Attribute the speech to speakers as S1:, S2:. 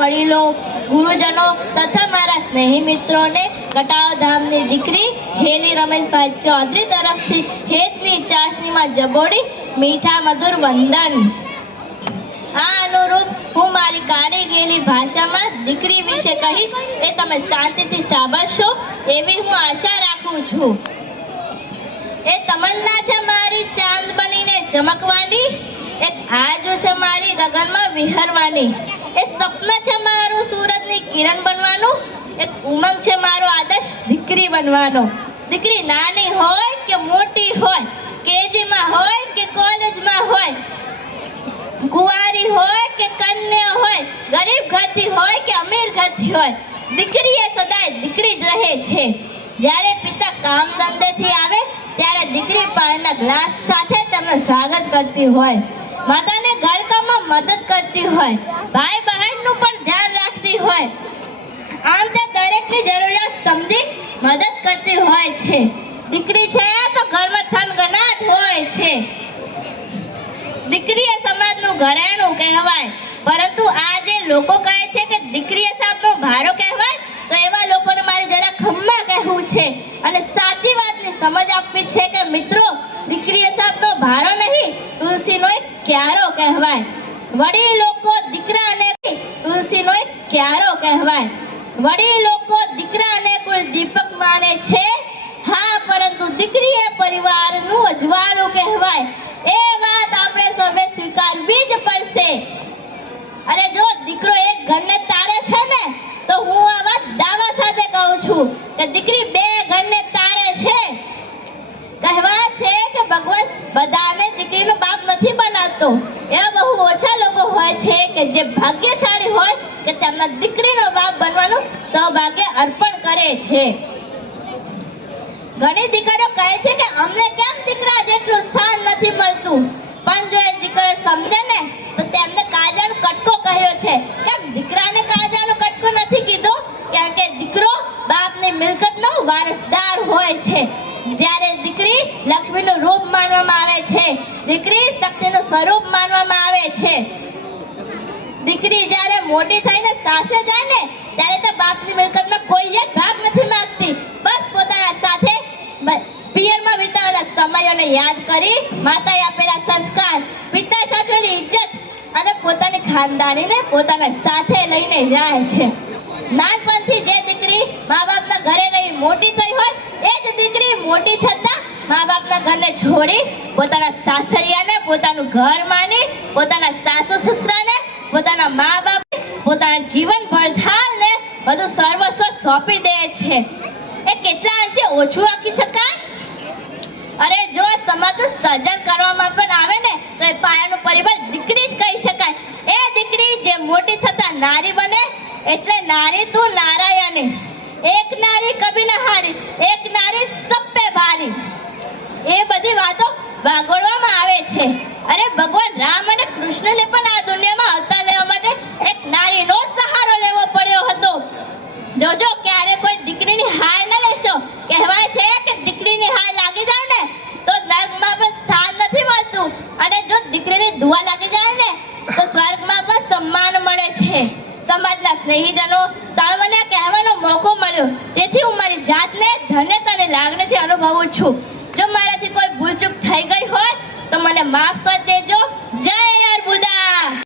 S1: વડીલો, ગુરુજનો તથા મારા સ્નેહી મિત્રોને કટાવ ધામની દીકરી હેલી રમેશભાઈ ચૌધરી તરફથી હેતની ચાસણીમાં જબોડી મીઠા મધુર વંદન. આ અનુરૂપ હું મારી કાળી ભાષામાં દીકરી વિશે કહીશ. એ તમે શાંતિથી સાંભળશો એવી હું આશા રાખું છું. એ તમન્ના છે મારી ચાંદ બનીને ચમકવાની. એક આજો છે મારી ગગનમાં વિહરવાની. એ સપન છે મારું સૂરજની કિરણ બનવાનું. એક ઉમંગ છે મારો આદર્શ દીકરી બનવાનો. દીકરી નાની હોય કે મોટી હોય, કેજીમાં હોય કે કોલેજમાં હોય, કુંવારી હોય કે કન્યા હોય, ગરીબ ઘરથી હોય કે અમીર ઘરથી હોય દીકરી એ સદાય દીકરી જ રહે છે. જ્યારે પિતા કામ ધંધેથી આવે, ત્યારે દીકરી પાણીના ગ્લાસ સાથે તેમનું સ્વાગત કરતી હોય. માતાને ઘરકામમાં મદદ કરતી હોય. ભાઈ બહેનનું પણ ધ્યાન રાખતી હોય. આમ તે દરેકની જરૂરિયાત સમજી મદદ કરતી હોય છે. દીકરી છે તો ઘરમાં થનગનાટ હોય છે. દીકરી એ સમાજનું ઘરેણું કહેવાય. પરંતુ આજે લોકો કહે છે કે દીકરી એ સાપનો ભારો કહેવાય તો એવા લોકોને મારે જરા ખમ્મા કહેવું છે. અને સાચી વાતની સમજ આપવી છે કે મિત્રો દીકરી એ સાપનો ભારો નહીં, તુલસીનો એક ક્યારો કહેવાય. વડીલ લોકો દીકરાને તુલસીનો ક્યારો કહેવાય. વડી લોકો દીકરાને કુલ દીપક માને છે. હા, પરંતુ દીકરી એ પરિવારનું અજવાળું કહેવાય. એ વાત આપણે સૌએ સ્વીકારવી જ પડશે. અને જો દીકરો એક ઘરને તારે છે ને, તો હું આ વાત દાવા સાથે કહું છું કે દીકરી બે ઘરને તારે છે. કહેવાય છે કે ભગવાન બધાને દીકરીનો બાપ નથી બનાવતો એવા બહુ ઓછા લોકો હોય છે કે જે ભાગ્યશાળી હોય કે તેમના દીકરીનો બાપ બનવાનું સૌભાગ્ય અર્પણ કરે છે. ઘણી દીકરીઓ કહે છે કે અમને કેમ દીકરા જેટલું સ્થાન નથી મળતું? પણ જો એ દીકરો સમજે ને, તો તેમને કાજાનો કટકો કહ્યો છે. કેમ? દીકરાને કાજાનો કટકો નથી કીધો? કારણ કે દીકરો બાપની મિલકતનો વારસદાર હોય છે. જ્યારે દીકરી લક્ષ્મીનું રૂપ માનવામાં આવે છે. દીકરી શક્તિનું સ્વરૂપ માનવામાં આવે છે. દીકરી જ્યારે મોટી થઈને સાસે જાય ને, ત્યારે તો બાપની મિલકતમાં કોઈ એક ભાગ નથી માંગતી. બસ પોતાના સાથે પિયરમાં વિતાવેલા સમયોને યાદ કરી માતાએ આપેલા સંસ્કાર, પિતાએ સાચવેલી ઇજ્જત અને પોતાની ખાનદાનીને પોતાના સાથે લઈને જાય છે. નાનપણથી જે દીકરી મા બાપના ઘરે રહી મોટી થઈ હોય, એ જ દીકરી મોટી થતાં મા બાપના ઘરને છોડી પોતાના સાસરિયાને, પોતાનું ઘર માની, પોતાના સાસુ સસરાને પોતાના મા બાપ પોતાના જીવન ભરથાલને બધું સર્વસ્વ સોંપી દે છે. એ કેટલા અંશે ઓછું આંકી શકાય? અરે, જો સમાજનું સર્જન કરવામાં પણ આવે ને, તો એ પાયાનું પરિબળ દીકરી જ કહી શકાય. એ દીકરી જે મોટી થતા નારી બને, એટલે નારી તું નારાયણી. એક નારી કભી ના હારી એક નારી સબ ભારી એ બધી વાતો વાગોળવામાં આવે છે. અરે, ભગવાન રામ અને કૃષ્ણને પણ આ દુનિયામાં અવતાર લેવા માટે એક નારીનો સહારો લેવો પડ્યો હતો જોજો ક્યારે કોઈ દીકરીની હાય ન લેશો કહેવાય છે કે દીકરીની હાય લાગી જાય ને તો નર્કમાં પણ સ્થાન નથી મળતું અને જો દીકરીની દુઆ લાગી જાય ને તો સ્વર્ગમાં પણ સન્માન મળે છે. સમાજના સ્નેહીજનો સામાન્ય કહેવાનો મોકો મળ્યો. તેથી હું મારી જાતને ધન્યતાની લાગણીથી અનુભવું છું. જો મારાથી કોઈ ભૂલચૂક થઈ ગઈ હોય, તો મને માફ કરી દેજો. જય અર્બુદા